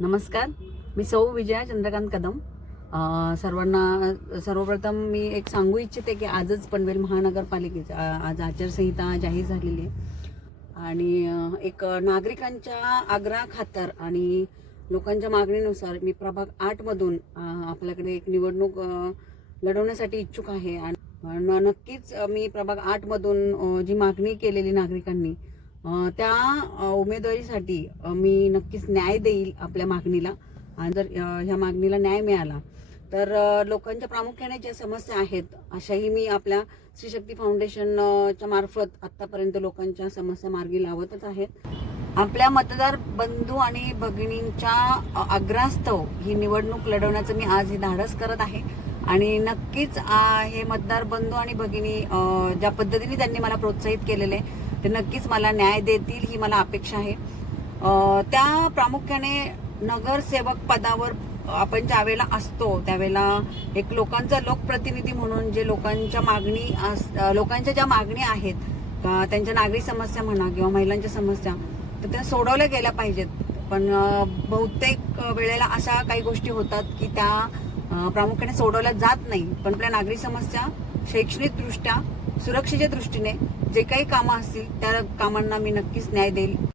नमस्कार, मी सौ विजया चंद्रकांत कदम. सर्वप्रथम मी एक सांगू इच्छिते की आजच पनवेल महानगरपालिकेची आज आचारसंहिता जाहीर झालेली आहे आणि एक नागरिकांच्या आग्रहाखातर आणि लोकांच्या मागणीनुसार मी प्रभाग 8 मधून आपल्याकडे एक निवडणूक लढवण्यासाठी इच्छुक आहे. आणि नक्कीच मी प्रभाग 8 मधून जी मागणी केलेली नागरिकांनी त्या उमेदवारीसाठी मी नक्कीच न्याय देईल आपल्या मागणीला. आणि जर ह्या मागणीला न्याय मिळाला तर लोकांच्या प्रामुख्याने ज्या समस्या आहेत अशाही मी आपल्या श्री शक्ती फाउंडेशनच्या मार्फत आतापर्यंत लोकांच्या समस्या मार्गी लावतच आहेत. आपल्या मतदार बंधू आणि भगिनींच्या आग्रहास्तव ही निवडणूक लढवण्याचं मी आज हे धाडस करत आहे. आणि नक्कीच हे मतदार बंधू आणि भगिनी ज्या पद्धतीने त्यांनी मला प्रोत्साहित केलेले ते नक्कीच मला न्याय देतील ही मला अपेक्षा आहे. त्या प्रामुख्याने नगरसेवक पदावर आपण ज्या वेळेला असतो त्यावेळेला एक लोकांचा लोकप्रतिनिधी म्हणून जे लोकांच्या ज्या मागणी आहेत त्यांच्या नागरी समस्या म्हणा किंवा महिलांच्या समस्या तर त्या सोडवल्या गेल्या पाहिजेत. पण बहुतेक वेळेला अशा काही गोष्टी होतात की त्या प्रामुख्याने सोडवल्या जात नाही. पण आपल्या नागरी समस्या शैक्षणिक दृष्ट्या सुरक्षेच्या दृष्टीने जे काही कामं असतील त्या कामांना मी नक्कीच न्याय देईल.